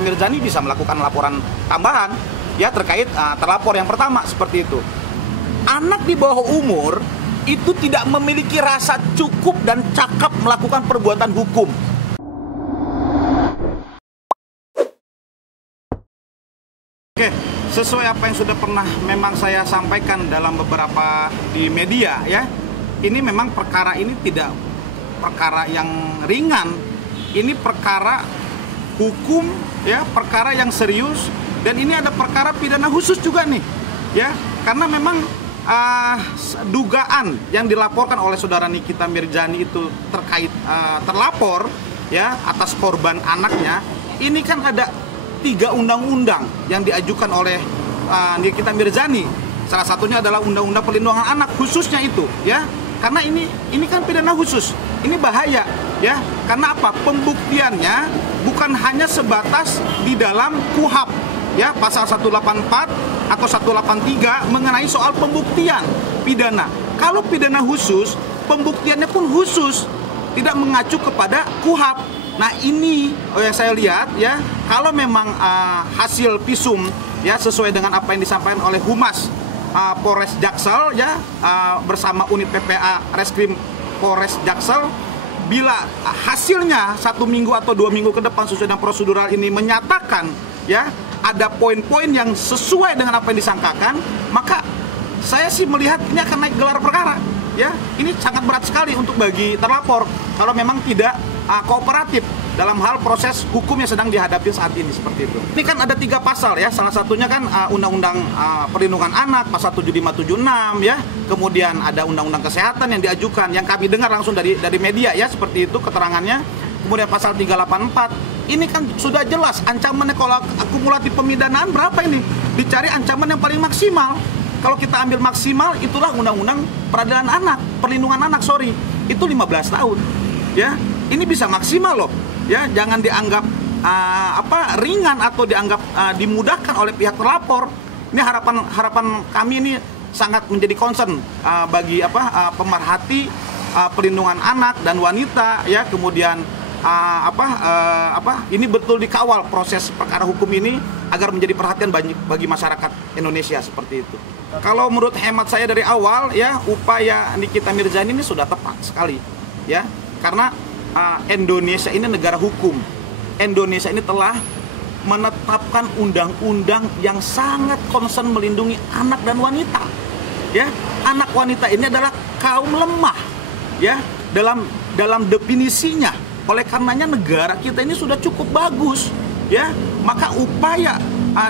Mirzani bisa melakukan laporan tambahan ya terkait terlapor yang pertama seperti itu. Anak di bawah umur itu tidak memiliki rasa cukup dan cakap melakukan perbuatan hukum. Oke, sesuai apa yang sudah pernah memang saya sampaikan dalam beberapa di media ya. Ini memang perkara ini tidak perkara yang ringan. Ini perkara hukum ya, perkara yang serius, dan ini ada perkara pidana khusus juga nih ya, karena memang dugaan yang dilaporkan oleh saudara Nikita Mirzani itu terkait terlapor ya atas korban anaknya. Ini kan ada 3 undang-undang yang diajukan oleh Nikita Mirzani. Salah satunya adalah Undang-Undang Perlindungan Anak khususnya itu ya, karena ini kan pidana khusus. Ini bahaya ya, karena apa? Pembuktiannya bukan hanya sebatas di dalam KUHP ya, pasal 184 atau 183 mengenai soal pembuktian pidana. Kalau pidana khusus, pembuktiannya pun khusus, tidak mengacu kepada KUHP. Nah, ini yang saya lihat ya, kalau memang hasil visum ya sesuai dengan apa yang disampaikan oleh Humas Polres Jaksel ya bersama unit PPA Reskrim Polres Jaksel, bila hasilnya 1 minggu atau 2 minggu ke depan sesuai dengan prosedural ini menyatakan ya ada poin-poin yang sesuai dengan apa yang disangkakan, maka saya sih melihat ini akan naik gelar perkara ya. Ini sangat berat sekali untuk bagi terlapor kalau memang tidak kooperatif dalam hal proses hukum yang sedang dihadapi saat ini seperti itu. Ini kan ada 3 pasal ya, salah satunya kan Undang-Undang Perlindungan Anak pasal 7576 ya, kemudian ada Undang-Undang Kesehatan yang diajukan, yang kami dengar langsung dari media ya seperti itu keterangannya. Kemudian pasal 384 ini kan sudah jelas ancamannya, kalau akumulatif pemidanaan berapa ini? Dicari ancaman yang paling maksimal. Kalau kita ambil maksimal, itulah Undang-Undang Peradilan Anak, Perlindungan Anak, itu 15 tahun ya. Ini bisa maksimal loh ya, jangan dianggap ringan atau dianggap dimudahkan oleh pihak terlapor. Ini harapan kami ini sangat menjadi concern bagi pemerhati perlindungan anak dan wanita ya. Kemudian ini betul dikawal proses perkara hukum ini agar menjadi perhatian bagi masyarakat Indonesia seperti itu. Kalau menurut hemat saya dari awal ya, upaya Nikita Mirzani ini sudah tepat sekali ya, karena Indonesia ini negara hukum. Indonesia ini telah menetapkan undang-undang yang sangat concern melindungi anak dan wanita. Ya, anak wanita ini adalah kaum lemah. Ya, dalam definisinya. Oleh karenanya negara kita ini sudah cukup bagus. Ya, maka upaya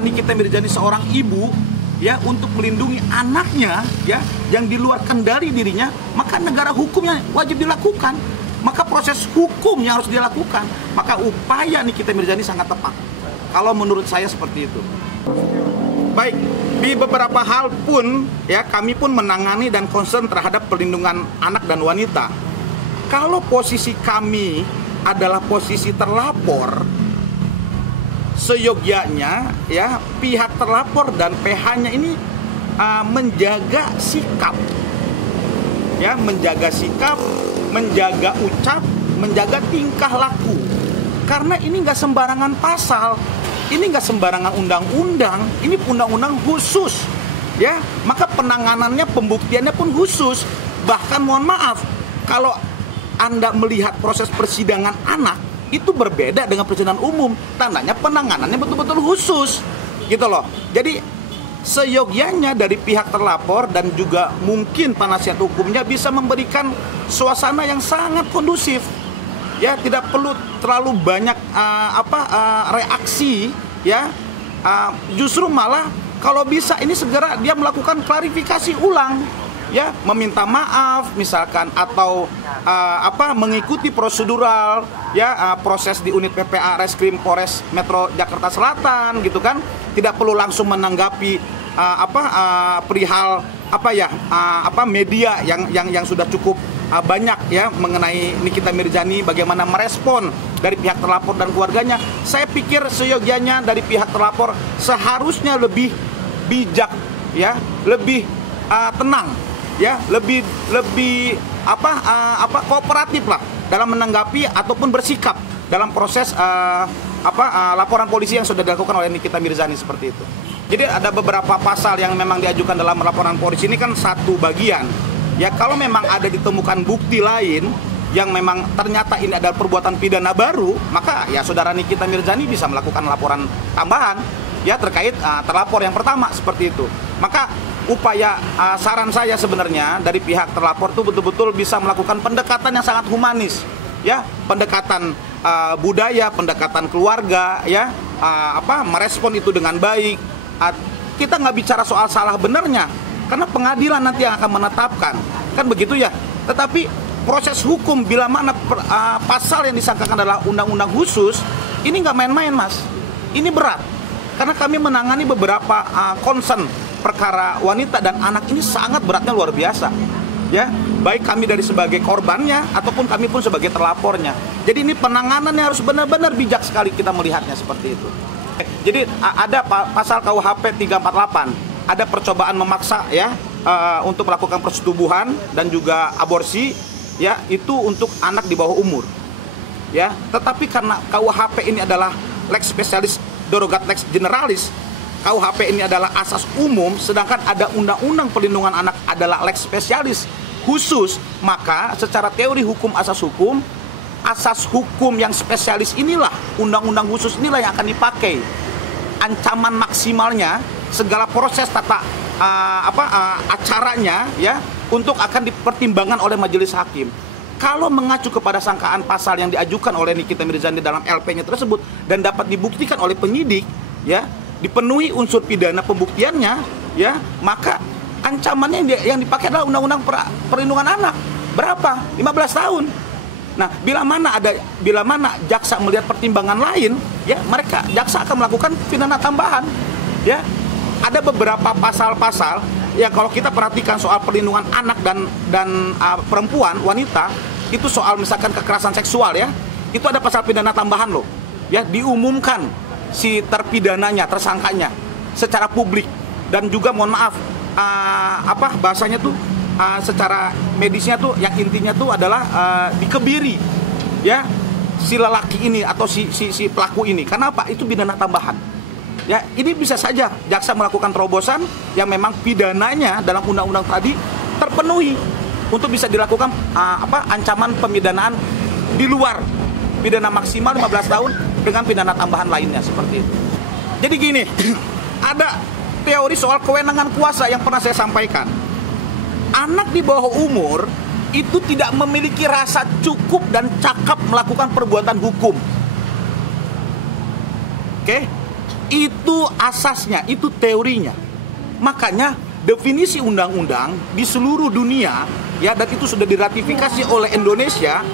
Nikita Mirzani seorang ibu ya untuk melindungi anaknya ya yang di luar kendali dirinya, maka negara hukumnya wajib dilakukan. Maka proses hukum yang harus dilakukan. Maka upaya Nikita Mirzani sangat tepat. Kalau menurut saya seperti itu. Baik, di beberapa hal pun ya kami pun menangani dan concern terhadap perlindungan anak dan wanita. Kalau posisi kami adalah posisi terlapor, seyogyanya ya pihak terlapor dan PH-nya ini menjaga sikap. Ya, menjaga sikap, menjaga ucap, menjaga tingkah laku. Karena ini nggak sembarangan pasal, ini nggak sembarangan undang-undang, ini undang-undang khusus, ya. Maka penanganannya, pembuktiannya pun khusus. Bahkan mohon maaf, kalau Anda melihat proses persidangan anak itu berbeda dengan persidangan umum, tandanya penanganannya betul-betul khusus, gitu loh. Jadi seyogyanya dari pihak terlapor dan juga mungkin penasihat hukumnya bisa memberikan suasana yang sangat kondusif ya, tidak perlu terlalu banyak reaksi ya, justru malah kalau bisa ini segera dia melakukan klarifikasi ulang ya, meminta maaf misalkan, atau mengikuti prosedural ya, proses di unit PPA Reskrim Polres Metro Jakarta Selatan gitu kan, tidak perlu langsung menanggapi perihal media yang sudah cukup banyak ya mengenai Nikita Mirzani, bagaimana merespon dari pihak terlapor dan keluarganya. Saya pikir seyogyanya dari pihak terlapor seharusnya lebih bijak ya, lebih tenang ya, lebih kooperatif lah dalam menanggapi ataupun bersikap dalam proses laporan polisi yang sudah dilakukan oleh Nikita Mirzani seperti itu. Jadi ada beberapa pasal yang memang diajukan dalam laporan polisi ini kan satu bagian. Ya kalau memang ada ditemukan bukti lain yang memang ternyata ini adalah perbuatan pidana baru, maka ya saudara Nikita Mirzani bisa melakukan laporan tambahan ya terkait terlapor yang pertama seperti itu. Maka upaya saran saya sebenarnya dari pihak terlapor itu betul-betul bisa melakukan pendekatan yang sangat humanis, ya pendekatan budaya, pendekatan keluarga, ya merespon itu dengan baik. Kita nggak bicara soal salah benarnya, karena pengadilan nanti yang akan menetapkan, kan begitu ya. Tetapi proses hukum bila mana pasal yang disangkakan adalah undang-undang khusus, ini nggak main-main, Mas. Ini berat, karena kami menangani beberapa concern perkara wanita dan anak ini sangat beratnya luar biasa, ya. Baik kami dari sebagai korbannya ataupun kami pun sebagai terlapornya. Jadi ini penanganannya harus benar-benar bijak sekali kita melihatnya seperti itu. Jadi ada pasal KUHP 348, ada percobaan memaksa ya untuk melakukan persetubuhan dan juga aborsi. Ya, itu untuk anak di bawah umur. Ya, tetapi karena KUHP ini adalah lex specialis derogat lex generalis, KUHP ini adalah asas umum, sedangkan ada undang-undang perlindungan anak adalah lex spesialis khusus, maka secara teori hukum asas hukum yang spesialis inilah, undang-undang khusus inilah yang akan dipakai. Ancaman maksimalnya, segala proses tata acaranya ya untuk akan dipertimbangkan oleh majelis hakim. Kalau mengacu kepada sangkaan pasal yang diajukan oleh Nikita Mirzani dalam LP-nya tersebut dan dapat dibuktikan oleh penyidik, ya, dipenuhi unsur pidana pembuktiannya, ya, maka ancamannya yang dipakai adalah Undang-Undang Perlindungan Anak. Berapa? 15 tahun. Nah, bila mana jaksa melihat pertimbangan lain, ya, jaksa akan melakukan pidana tambahan, ya. Ada beberapa pasal-pasal ya kalau kita perhatikan soal perlindungan anak dan perempuan, wanita, itu soal misalkan kekerasan seksual ya, itu ada pasal pidana tambahan loh. Ya, diumumkan si terpidananya, tersangkanya secara publik dan juga mohon maaf bahasanya tuh secara medisnya tuh yang intinya tuh adalah dikebiri ya si lelaki ini atau si pelaku ini. Karena apa? Itu pidana tambahan. Ya, ini bisa saja jaksa melakukan terobosan yang memang pidananya dalam undang-undang tadi terpenuhi untuk bisa dilakukan ancaman pemidanaan di luar pidana maksimal 15 tahun dengan pidana tambahan lainnya seperti itu. Jadi gini, ada teori soal kewenangan kuasa yang pernah saya sampaikan. Anak di bawah umur itu tidak memiliki rasa cukup dan cakap melakukan perbuatan hukum. Oke? Itu asasnya, itu teorinya. Makanya definisi undang-undang di seluruh dunia ya, dan itu sudah diratifikasi oleh Indonesia,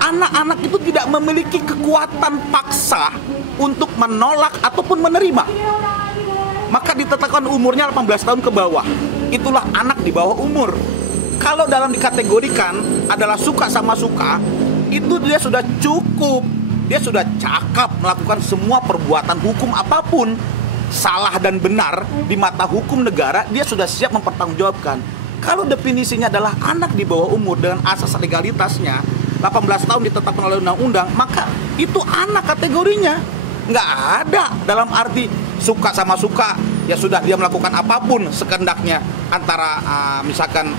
anak-anak itu tidak memiliki kekuatan paksa untuk menolak ataupun menerima. Maka ditetapkan umurnya 18 tahun ke bawah. Itulah anak di bawah umur. Kalau dalam dikategorikan adalah suka sama suka, itu dia sudah cukup. Dia sudah cakap melakukan semua perbuatan hukum apapun, salah dan benar di mata hukum negara, dia sudah siap mempertanggungjawabkan. Kalau definisinya adalah anak di bawah umur dengan asas legalitasnya 18 tahun ditetapkan oleh undang-undang, maka itu anak kategorinya. Nggak ada dalam arti suka sama suka, ya sudah dia melakukan apapun sekendaknya antara misalkan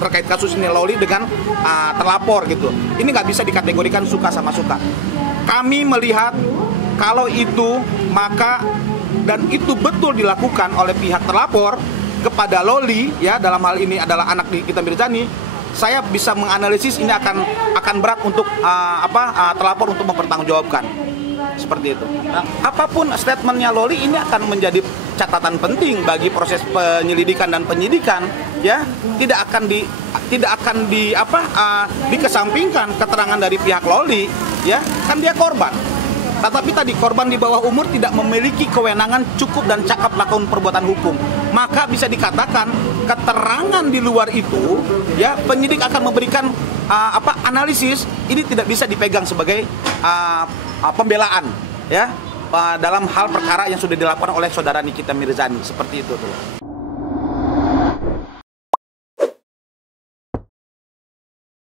terkait kasus ini Loli dengan terlapor gitu. Ini nggak bisa dikategorikan suka sama suka. Kami melihat kalau itu maka dan itu betul dilakukan oleh pihak terlapor kepada Loli ya, dalam hal ini adalah anak Nikita Mirzani, saya bisa menganalisis ini akan berat untuk terlapor untuk mempertanggungjawabkan seperti itu. Nah, apapun statementnya Loli ini akan menjadi catatan penting bagi proses penyelidikan dan penyidikan ya, tidak akan dikesampingkan keterangan dari pihak Loli ya, kan dia korban. Tetapi tadi korban di bawah umur tidak memiliki kewenangan cukup dan cakap melakukan perbuatan hukum. Maka bisa dikatakan keterangan di luar itu ya, penyidik akan memberikan analisis ini tidak bisa dipegang sebagai pembelaan ya dalam hal perkara yang sudah dilakukan oleh saudara Nikita Mirzani seperti itu tuh.